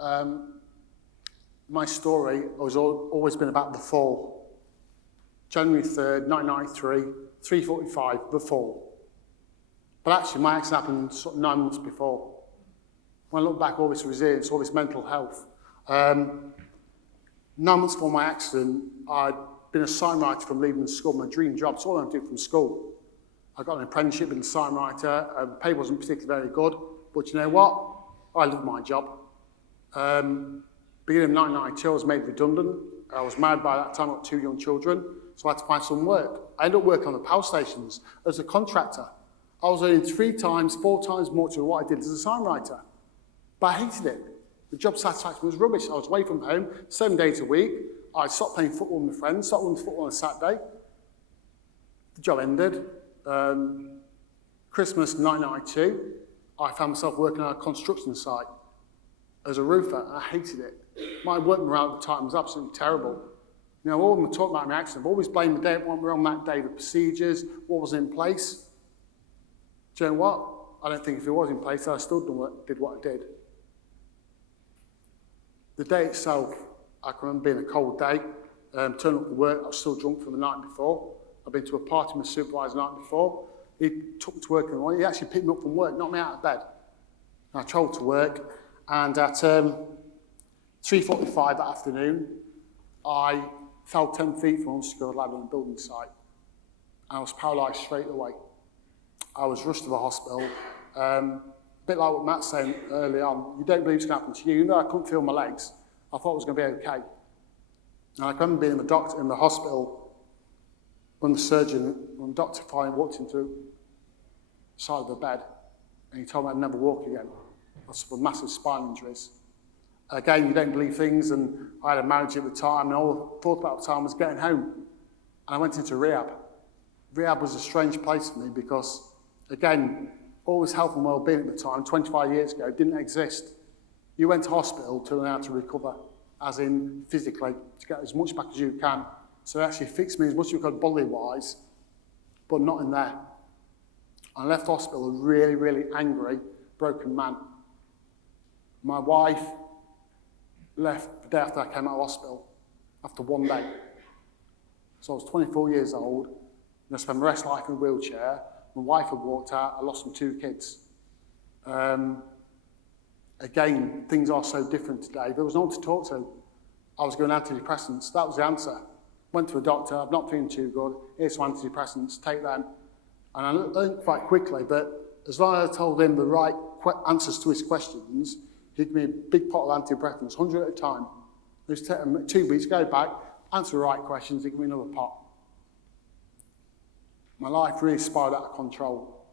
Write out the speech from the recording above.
My story has always been about the fall. January 3rd, 1993, 3:45, the fall. But actually, my accident happened sort of 9 months before. When I look back, all this resilience, all this mental health. 9 months before my accident, I'd been a signwriter from leaving school, my dream job. It's all I did from school. I got an apprenticeship as a signwriter. Pay wasn't particularly very good, but you know what? I loved my job. Beginning of 1992, I was made redundant. I was married by that time, got 2 young children, so I had to find some work. I ended up working on the power stations as a contractor. I was earning 3 times, 4 times more to what I did as a signwriter. But I hated it. The job satisfaction was rubbish. I was away from home 7 days a week. I stopped playing football with my friends, stopped watching football on a Saturday. The job ended. Christmas 1992, I found myself working on a construction site as a roofer, and I hated it. My work morale at the time was absolutely terrible. You know, all of them were talking about my accident. I've always blamed the day what were on that day, the procedures, what was in place. Do you know what? I don't think if it was in place, I still did what I did. The day itself, I can remember being a cold day, turning up to work, I was still drunk from the night before. I'd been to a party with my supervisor the night before. He took me to work in the morning. He actually picked me up from work, knocked me out of bed. And I travelled to work, and at 3:45 that afternoon, I fell 10 feet from an unsecured ladder on a building site. And I was paralysed straight away. I was rushed to the hospital. A bit like what Matt's saying early on, you don't believe it's going to happen to you. You know, I couldn't feel my legs. I thought it was going to be okay. And I remember being in the hospital when the doctor finally walked into the side of the bed, and he told me I'd never walk again. I suffered massive spine injuries. Again, you don't believe things, and I had a marriage at the time, and all I thought about at the time was getting home. And I went into rehab. Rehab was a strange place for me because, again, all this health and well-being at the time, 25 years ago, didn't exist. You went to hospital to learn how to recover, as in physically, to get as much back as you can. So it actually fixed me as much as you could body-wise, but not in there. I left hospital a really, really angry, broken man. My wife left the day after I came out of hospital, after 1 day. So I was 24 years old, and I spent the rest of life in a wheelchair. My wife had walked out, I lost my 2 kids. Again, things are so different today. There was no one to talk to. I was going antidepressants, that was the answer. Went to a doctor, I'm not feeling too good, here's some antidepressants, take them. And I learned quite quickly that as long as I told him the right answers to his questions, he'd give me a big pot of antidepressants, 100 at a time. It was 2 weeks, go back, answer the right questions, he'd give me another pot. My life really spiraled out of control.